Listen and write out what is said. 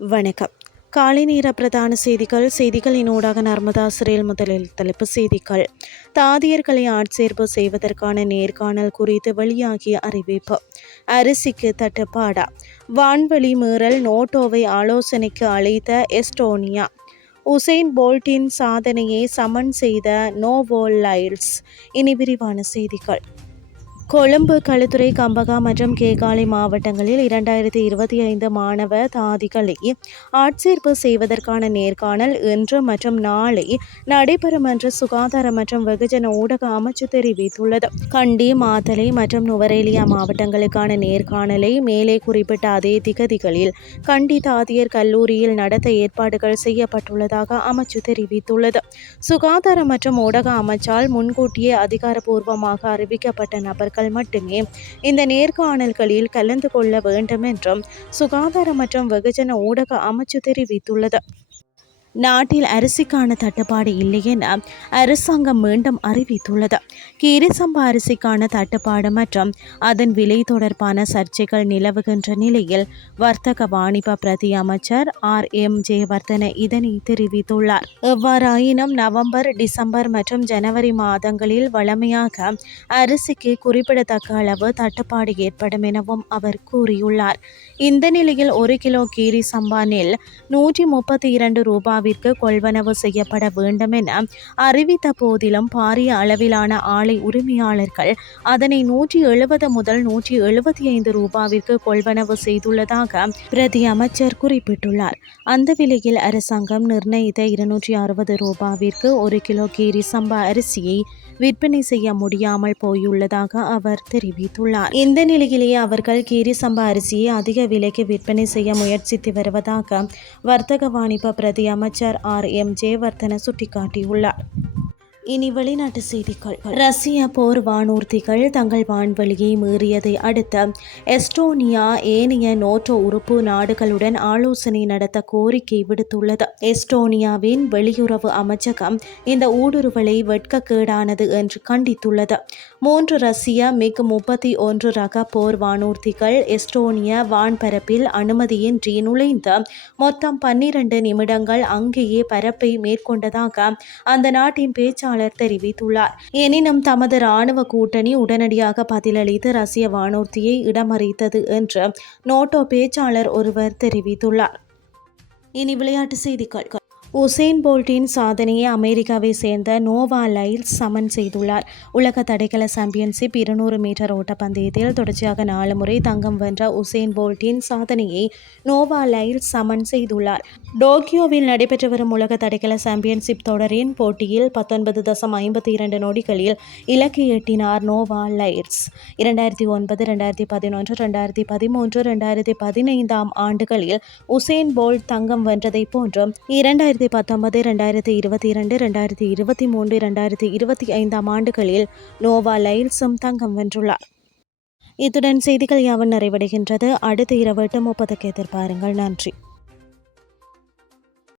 வணக்கம். காலை நேர பிரதான செய்திகள் செய்திகளின் ஊடாக நர்மதா சிறையில் முதலில் தலைப்பு செய்திகள். தாதியர்களை ஆட்சேர்ப்பு செய்வதற்கான நேர்காணல் குறித்து வெளியாகிய அறிவிப்பு. அரிசிக்கு தட்டுப்பாடா. வான்வெளி மீறல் நோட்டோவை ஆலோசனைக்கு அழைத்த எஸ்டோனியா. உசைன் போல்ட்டின் சாதனையை சமன் செய்த நோவோல் லைல்ஸ் இனி விரிவான செய்திகள். கொழும்பு களுத்துறை கம்பகா மற்றும் கேகாலை மாவட்டங்களில் இரண்டாயிரத்தி இருபத்தி ஐந்து மாணவ தாதிகளை ஆட்சேர்ப்பு செய்வதற்கான நேர்காணல் இன்று மற்றும் நாளை நடைபெறும் என்று சுகாதார மற்றும் வெகுஜன ஊடக அமைச்சு தெரிவித்துள்ளது. கண்டி மாத்தலை மற்றும் நுவரேலியா மாவட்டங்களுக்கான நேர்காணலை மேலே குறிப்பிட்ட அதே திகதிகளில் கண்டி தாதியர் கல்லூரியில் நடத்த ஏற்பாடுகள் செய்யப்பட்டுள்ளதாக அமைச்சு தெரிவித்துள்ளது. சுகாதார மற்றும் ஊடக அமைச்சால் முன்கூட்டியே அதிகாரப்பூர்வமாக அறிவிக்கப்பட்ட நபர்கள் மக்கள் மட்டுமே இந்த நேர்காணல்களில் கலந்து கொள்ள வேண்டும் என்றும் சுகாதார மற்றும் வெகுஜன ஊடக அமைச்சு தெரிவித்துள்ளது. நாட்டில் அரிசிக்கான தட்டுப்பாடு இல்லை என அரசாங்கம் மீண்டும் அறிவித்துள்ளது. கீரிசம்பா அரிசிக்கான தட்டுப்பாடு மற்றும் அதன் விலை தொடர்பான சர்ச்சைகள் நிலவுகின்ற நிலையில் வர்த்தக வாணிப பிரதி அமைச்சர் ஆர். எம். ஜெயவர்தன இதனை தெரிவித்துள்ளார். எவ்வாறாயினும் நவம்பர் டிசம்பர் மற்றும் ஜனவரி மாதங்களில் வழமையாக அரிசிக்கு குறிப்பிடத்தக்க அளவு தட்டுப்பாடு ஏற்படும் எனவும் அவர் கூறியுள்ளார். இந்த நிலையில் ஒரு கிலோ கீரி சம்பா நெல் நூற்றி முப்பத்தி இரண்டு ரூபாய் ரூபாவிற்கு கொள்வனவு செய்யப்பட வேண்டும் என அறிவித்த போதிலும் பாரிய அளவிலான ஆலை உரிமையாளர்கள் அதனை நூற்றி எழுபது முதல் நூற்றி எழுபத்தி ஐந்து ரூபாவிற்கு கொள்வனவு செய்துள்ளதாக பிரதி அமைச்சர் குறிப்பிட்டுள்ளார். அந்த விலையில் அரசாங்கம் நிர்ணயித்த இருநூற்றி அறுபது ரூபாவிற்கு ஒரு கிலோ கீரி சம்பா அரிசியை விற்பனை செய்ய முடியாமல் போயுள்ளதாக அவர் தெரிவித்துள்ளார். இந்த நிலையிலேயே அவர்கள் கீரி சம்பா அரிசியை அதிக விலைக்கு விற்பனை செய்ய முயற்சித்து வருவதாக வர்த்தக வாணிப பிரதி அமைச்சர் அமைச்சர் ஆர் எம் ஜெயவர்தன சுட்டிக்காட்டியுள்ளார். இனி வெளிநாட்டு செய்திகள். ரஷ்ய போர் வானூர்திகள் தங்கள் வான்வெளியை மீறியதை அடுத்து எஸ்டோனியா ஏனைய நோட்டோ உறுப்பு நாடுகளுடன் ஆலோசனை நடத்த கோரிக்கை விடுத்துள்ளது. எஸ்டோனியாவின் வெளியுறவு அமைச்சகம் இந்த ஊடுருவலை வெட்கக்கேடானது என்று கண்டித்துள்ளது. மூன்று ரஷ்ய மிக் முப்பத்தி ஒன்று ரக போர் வானூர்திகள் எஸ்டோனிய வான்பரப்பில் அனுமதியின்றி நுழைந்து மொத்தம் பன்னிரண்டு நிமிடங்கள் அங்கேயே பரப்பை மேற்கொண்டதாக அந்த நாட்டின் பேச்சாளர் பேச்சாளர் தெரிவித்துள்ளார். எனினும் தமது ராணுவ கூட்டணி உடனடியாக பதிலளித்து ரஷ்ய வானூர்தியை இடமறித்தது என்று நோட்டோ பேச்சாளர் ஒருவர் தெரிவித்துள்ளார். இனி விளையாட்டு செய்திகள். உசேன் போல்ட்டின் சாதனையை அமெரிக்காவை சேர்ந்த நோவா லைல்ஸ் சமன் செய்துள்ளார். உலக தடைக்கல சாம்பியன்ஷிப் இருநூறு மீட்டர் ஓட்டப்பந்தயத்தில் தொடர்ச்சியாக நாலு முறை தங்கம் வென்ற உசேன் போல்ட்டின் சாதனையை நோவா லைல்ஸ் சமன் செய்துள்ளார். டோக்கியோவில் நடைபெற்று வரும் உலக தடைக்கல சாம்பியன்ஷிப் தொடரின் போட்டியில் பத்தொன்பது தசம் ஐம்பத்தி இரண்டு நொடிகளில் இலக்கு எட்டினார் நோவா லைட்ஸ் இரண்டாயிரத்தி ஒன்பது ரெண்டாயிரத்தி பதினொன்று ரெண்டாயிரத்தி பதிமூன்று ரெண்டாயிரத்தி பதினைந்தாம் ஆண்டுகளில் உசேன் போல்ட் தங்கம் வென்றதை போன்றும் இரண்டாயிரத்தி ரெண்டாயிரத்தி பத்தொன்பது ரெண்டாயிரத்தி இருபத்தி இரண்டு ரெண்டாயிரத்தி இருபத்தி மூன்று ரெண்டாயிரத்தி இருபத்தி ஐந்தாம் ஆண்டுகளில் நோவா லைல்ஸும் தங்கம் வென்றுள்ளார். இத்துடன் செய்திகள் யாவும் நிறைவடைகின்றது. அடுத்த இரவு எட்டு முப்பதுக்கு எதிர்பாருங்கள். நன்றி.